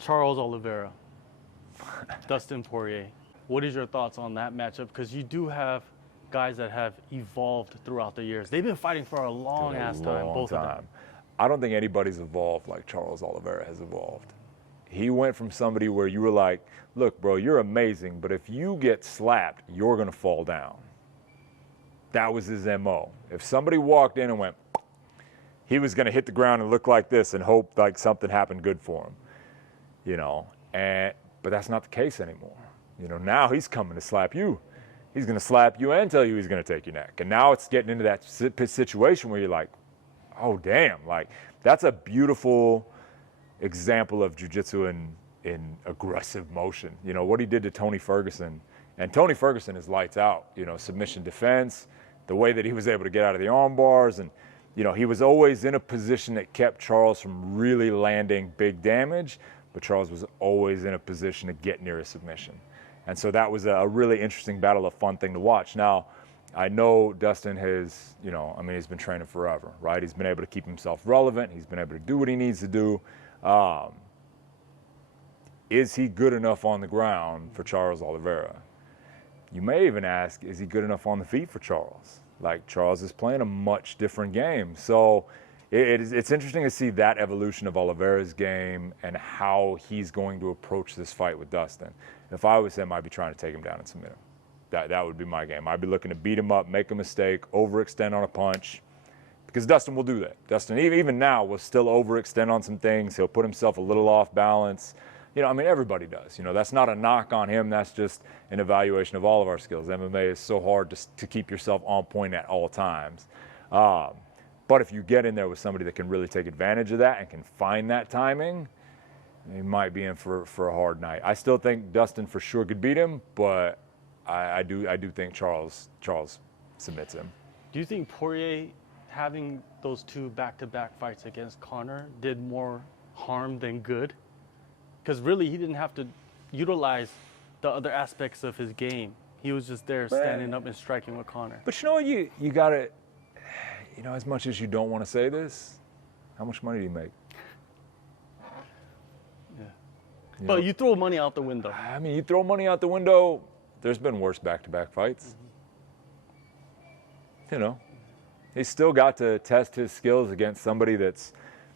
Charles Oliveira, Dustin Poirier. What is your thoughts on that matchup? Because you do have guys that have evolved throughout the years. They've been fighting for a long ass time, both of them. I don't think anybody's evolved like Charles Oliveira has evolved. He went from somebody where you were like, look, bro, you're amazing, but if you get slapped, you're going to fall down. That was his MO. If somebody walked in and went, he was going to hit the ground and look like this and hope like something happened good for him, you know. But that's not the case anymore. You know, now he's coming to slap you. He's going to slap you and tell you he's going to take your neck. And now it's getting into that situation where you're like, oh, damn. Like, that's a beautiful example of jiu-jitsu in aggressive motion. You know, what he did to Tony Ferguson. And Tony Ferguson is lights out, you know, submission defense, the way that he was able to get out of the arm bars. And, you know, he was always in a position that kept Charles from really landing big damage, but Charles was always in a position to get near a submission. And so that was a really interesting battle, a fun thing to watch. Now, I know Dustin has, you know, I mean, he's been training forever, right? He's been able to keep himself relevant. He's been able to do what he needs to do. Is he good enough on the ground for Charles Oliveira? You may even ask, is he good enough on the feet for Charles? Like, Charles is playing a much different game. So it's interesting to see that evolution of Oliveira's game and how he's going to approach this fight with Dustin. If I was him, I'd be trying to take him down and submit him. That would be my game. I'd be looking to beat him up, make a mistake, overextend on a punch, because Dustin will do that. Dustin, even now, will still overextend on some things. He'll put himself a little off balance. You know, I mean, everybody does. You know, that's not a knock on him. That's just an evaluation of all of our skills. MMA is so hard to keep yourself on point at all times. But if you get in there with somebody that can really take advantage of that and can find that timing, you might be in for a hard night. I still think Dustin for sure could beat him, but I do think Charles submits him. Do you think Poirier having those two back-to-back fights against Conor did more harm than good? Because really, he didn't have to utilize the other aspects of his game. He was just there standing up and striking with Conor. But you know what, you got to, you know, as much as you don't want to say this, how much money do you make? Yeah. But you throw money out the window. I mean, you throw money out the window. There's been worse back-to-back fights. Mm-hmm. You know, he's still got to test his skills against somebody that's,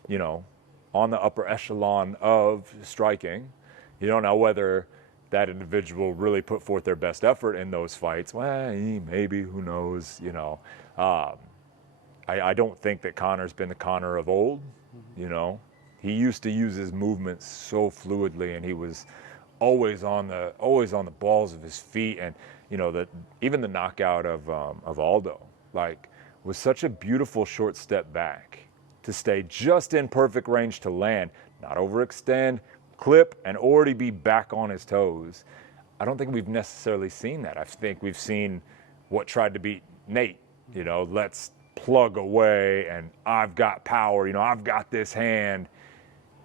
you know, on the upper echelon of striking. You don't know whether that individual really put forth their best effort in those fights. Well, maybe, who knows, you know. I don't think that Conor's been the Conor of old, you know. He used to use his movements so fluidly, and he was always on the balls of his feet. And, you know, even the knockout of Aldo, like, was such a beautiful short step back to stay just in perfect range to land, not overextend, clip, and already be back on his toes. I don't think we've necessarily seen that. I think we've seen what tried to beat Nate. You know, let's plug away, and I've got power, you know, I've got this hand.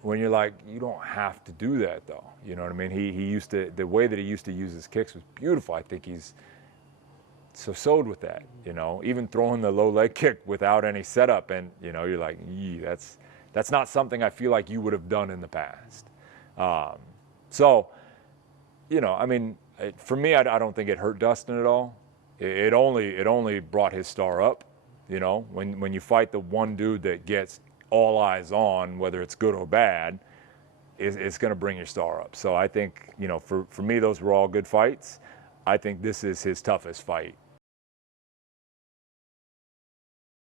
When you're like, you don't have to do that, though. You know what I mean? He used to, the way that he used to use his kicks was beautiful. I think he's so sewed with that, you know, even throwing the low leg kick without any setup. And, you know, you're like, that's not something I feel like you would have done in the past. So, you know, I mean, for me, I don't think it hurt Dustin at all. It only brought his star up, you know, when you fight the one dude that gets all eyes on, whether it's good or bad, it's going to bring your star up. So I think, you know, for me, those were all good fights. I think this is his toughest fight